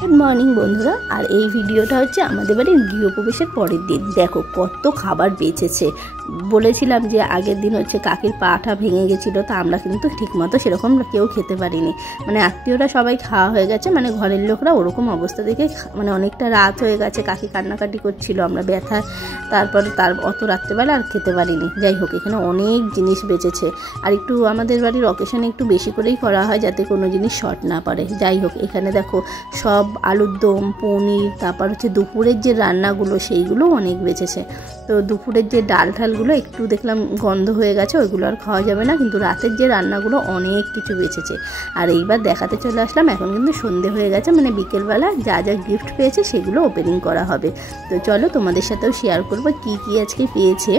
Good morning বন্ধুরা। আর এই ভিডিওটা হচ্ছে আমাদের বাড়ির গৃহপ্রবেশের পরের দিন। দেখো কত খাবার বেঁচেছে। বলেছিলাম যে আগের দিন হচ্ছে কাকির পাটা ভেঙে গেছিলো, তা আমরা কিন্তু ঠিকমতো সেরকম কেউ খেতে পারিনি। মানে আত্মীয়রা সবাই খাওয়া হয়ে গেছে, মানে ঘরের লোকরা ওরকম অবস্থা দেখে মানে অনেকটা রাত হয়ে গেছে, কাকি কান্নাকাটি করছিল, আমরা ব্যথা তারপরে তার অত রাত্রেবেলা আর খেতে পারিনি। যাই হোক, এখানে অনেক জিনিস বেঁচেছে। আর একটু আমাদের বাড়ির অকেশনে একটু বেশি করেই করা হয় যাতে কোনো জিনিস শর্ট না পড়ে। যাই হোক, এখানে দেখো সব আলুর দম, পনির, তারপর হচ্ছে দুপুরের যে রান্নাগুলো সেইগুলো অনেক বেঁচেছে। তো দুপুরের যে ডাল ঠালগুলো একটু দেখলাম গন্ধ হয়ে গেছে, ওইগুলো আর খাওয়া যাবে না, কিন্তু রাতের যে রান্নাগুলো অনেক কিছু বেঁচেছে। আর এইবার দেখাতে চলে আসলাম। এখন কিন্তু সন্ধে হয়ে গেছে, মানে বিকেলবেলা যা যা গিফট পেয়েছে সেগুলো ওপেনিং করা হবে। তো চলো তোমাদের সাথেও শেয়ার করবো কী কী আজকে পেয়েছে।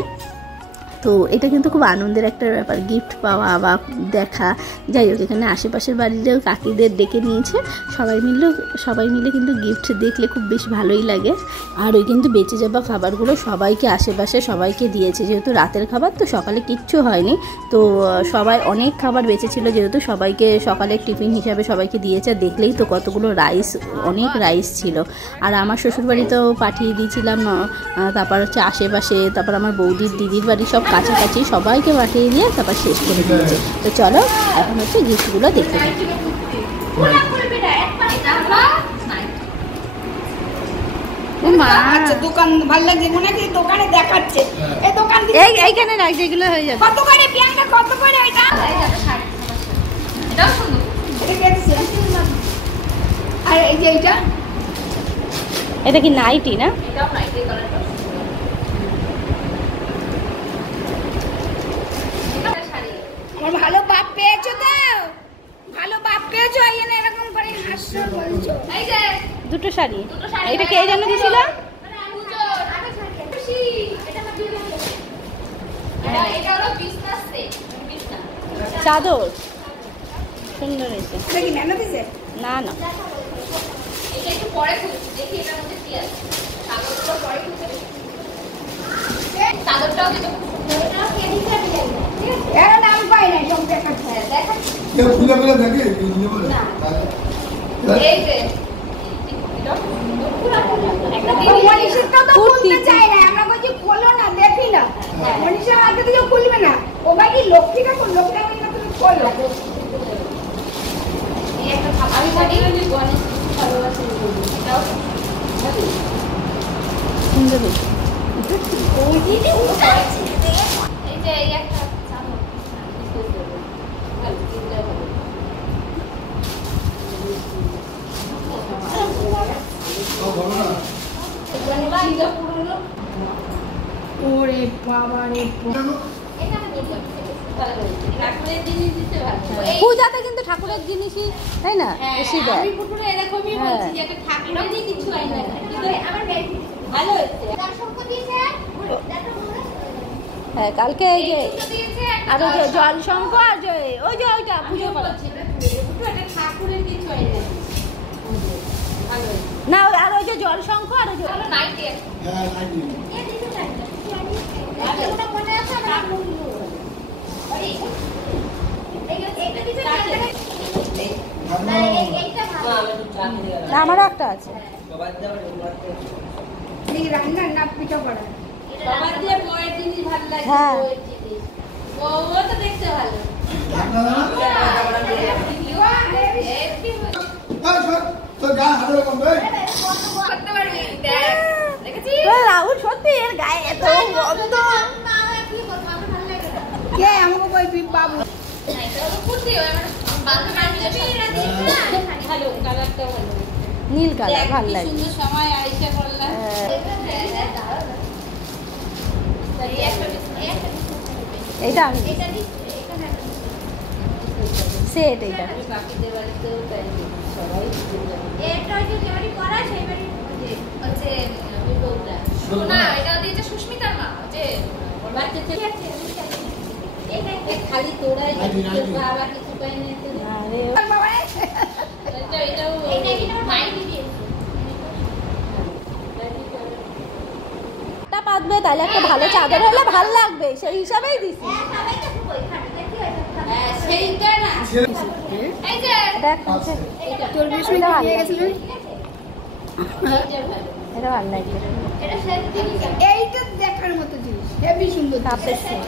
তো এটা কিন্তু খুব আনন্দের একটা ব্যাপার, গিফট পাওয়া বা দেখা। যাই হোক, এখানে আশেপাশের বাড়িরও কাকিদের ডেকে নিয়েছে, সবাই মিলে কিন্তু গিফট দেখলে খুব বেশ ভালোই লাগে। আর ওই কিন্তু বেঁচে যাওয়া খাবারগুলো সবাইকে আশেপাশে সবাইকে দিয়েছে, যেহেতু রাতের খাবার তো সকালে কিচ্ছু হয়নি। তো সবাই অনেক খাবার বেঁচেছিল, যেহেতু সবাইকে সকালের টিফিন হিসাবে সবাইকে দিয়েছে। দেখলেই তো কতগুলো রাইস, অনেক রাইস ছিল। আর আমার শ্বশুরবাড়িতেও পাঠিয়ে দিয়েছিলাম, তারপর হচ্ছে আশেপাশে, তারপর আমার বৌদির দিদির বাড়ি সব কাছাকাছি সবাইকে পাঠিয়ে দিয়ে তারপর শেষ করে দিয়েছে। তো চলো এখন হচ্ছে গিফটগুলো দেখতে থাকি। দোকান ভালো লাগছে মনে হয় দোকানে দেখাচ্ছে। এই দোকান এইখানে রাখ, যেগুলো হয়ে যাবে। কত করে পিয়াঙ্কা, কত করে এটা? এটাও সুন্দর, এটা দেখছি। আর এই যে এটা কি নাইটি না? এটাও নাইটি কালারটা। ভালো বাপ পেয়েছো তো, ভালো বাপ পেয়েছো, এই জন্য এরকম করে হাসছো বলছো। এই যে দুটো শাড়ি, এটা কে জানো দিছিল? চাদর সুন্দর হয়েছে। এটা কি নেনো দিছে? না না, এটা একটু পরে খুলছি, দেখি এটার মধ্যে কি আছে। চাদরটা পরে খুলছি, চাদরটাও কিন্তু ওটাও কে দিছে দিলেন না, ঠিক আছে? এর নাম পাই না, সব দেখাচ্ছে। দেখা কেউ খুলে খুলে দেখে, কেউ খুলে বলে না। এই যে এটা পুরো একটা মনীষীটা তো খুলতে চাই না, আমরা বলছি খোলো না, দেখি না। মনীষীর হাতে দিয়ে খুলবে না, ও বাকি লক্ষ্মীটা কোন লক্ষ্মীটা বলি না, তুমি খোলো। এই একটা আমি জানি যে গণেশ ভালোবাসে, এটাও সুন্দর হয়েছে। ওই দিদি ও পাচ্ছে, এই যে এই একটা চাদর ওরে বাবা রে, পূজাতে কিন্তু ঠাকুরের জিনিসই, তাই না? বেশি দেয়। হ্যাঁ, কালকে এই যে আর ওই যে জল শঙ্খ, আর ওই যে ওইটা পুজো করা না, আর ওই যে জল শঙ্খ, আর ওই যে আমারও একটা আছে। রান্নার না পিঠা করা, হ্যাঁ দেখতে ভালো। রাহুল সত্যি এর গায়ে এত গন্ধ। কে আমাকে বলবি বাবু? নীল কালার ভালো লাগে। এইটা আমি সেট, এইটা সুস্মিতার মা যে খালি তোরাই কিছু পাই না পাতবে, তাহলে একটা ভালো চাদর হলে ভালো লাগবে, সেই হিসাবেই দিছি। এটা ভালো লাগে। এইটা দেখার মতো জিনিস, হেভি সুন্দর কাপের সেট।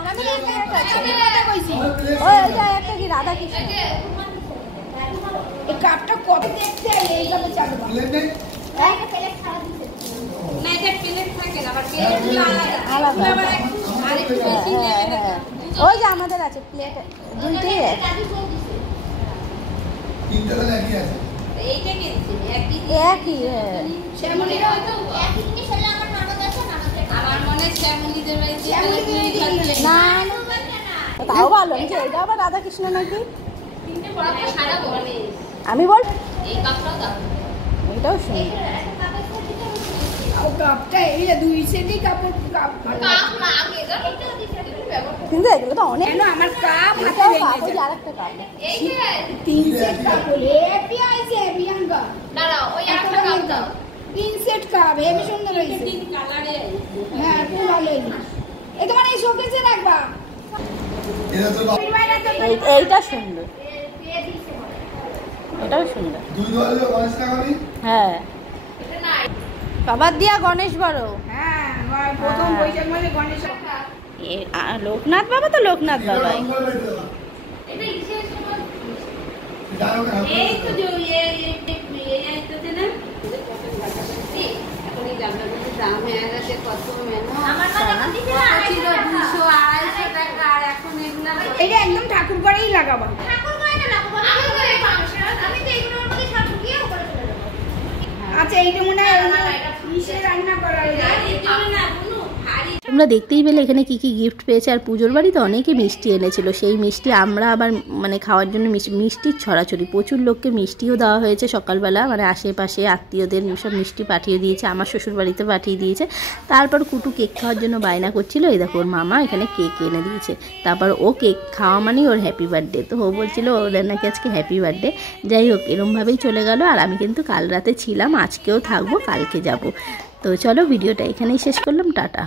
আমাদের একটা কথা কইছি, ওই এটা একটা কি রাধা কৃষ্ণ। এই কাপটা কত দেখতে এই কাপে চালু না এটা প্লেট থাকে না, আবার প্লেটগুলো আলাদা আলাদা। আবার আরেকটু বেশি নেবে না। ওই যে আমাদের আছে প্লেট দুইটাই তিনটা তো একই আছে। এইটা কিনছি একই একই। শ্যামলীরা হয়তো একই জিনিস হলে আমার ননদ আছে, আমার মনে শ্যামলীদের বাড়িতে না তাও ভালো যে এটা আবার রাধা কৃষ্ণ নাকি। তিনটে বড় বড় সাদা বনে আমি বল এই কাপটাও দাও। এটাও শুনি ও কাপটা এই দুই সেটই কাপের কাপ কাপ লাগে জানো তো দিতে ব্যবহার কিন্তু এগুলো তো অনেক। কেন আমার কাপ হাতে এটাও ভেঙে কাপ, ওই যে যায়। আরেকটা কাপ। এই যে তিন সেট কাপ হলে হেভি আইছে প্রিয়াঙ্কা, দাঁড়াও ওই একটা কাপ দাও। তিন সেট কাপ হেভি সুন্দর হয়েছে। তিন কালারে হ্যাঁ খুব ভালো হয়েছে। এই তোমার এই শোকেসে রাখবা। এটা তো এইটা সুন্দর, এটাও সুন্দর। দুই দলে অনেক টাকা নেই। হ্যাঁ এটা না বাবার দিয়া গণেশ বড়। হ্যাঁ প্রথম বৈশাখ মাসে গণেশ লোকনাথ বাবা তো লোকনাথ বাবাই। এটা বিশেষ সময় ডায়লগ এই তো যে এই আইতেছে না এখন এই জামদাগুলোর দাম হয়ে গেছে কত মেনো। আমার মা যখন দিছে না ছিল 200 250 টাকা, আর এখন এগুলা এটা একদম ঠাকুর করেই লাগাবা। ঠাকুর করে না লাগাবো, আমি করে ফাংশন, আমি তো এগুলোর মধ্যে সব ঢুকিয়ে করে চলে যাবো। আচ্ছা এইটা মনে হয় ইসে রান্না করার গাড়ির জন্য না কোনো ভারী তোমরা দেখতেই পেলে এখানে কি কি গিফট পেয়েছে। আর পুজোর বাড়িতে অনেকে মিষ্টি এনেছিল, সেই মিষ্টি আমরা আবার মানে খাওয়ার জন্য মিষ্টির ছড়াছড়ি, প্রচুর লোককে মিষ্টিও দেওয়া হয়েছে সকালবেলা, মানে আশেপাশে আত্মীয়দের সব মিষ্টি পাঠিয়ে দিয়েছে, আমার শ্বশুর বাড়িতে পাঠিয়ে দিয়েছে। তারপর কুটু কেক খাওয়ার জন্য বায়না করছিল, এই দেখো ওর মামা এখানে কেক এনে দিয়েছে। তারপর ও কেক খাওয়া মানেই ওর হ্যাপি বার্থডে, তো ও বলছিল ওদের নাকি আজকে হ্যাপি বার্থডে। যাই হোক এরমভাবেই চলে গেল। আর আমি কিন্তু কাল রাতে ছিলাম, আজকেও থাকবো, কালকে যাব। তো চলো ভিডিওটা এখানেই শেষ করলাম, টাটা।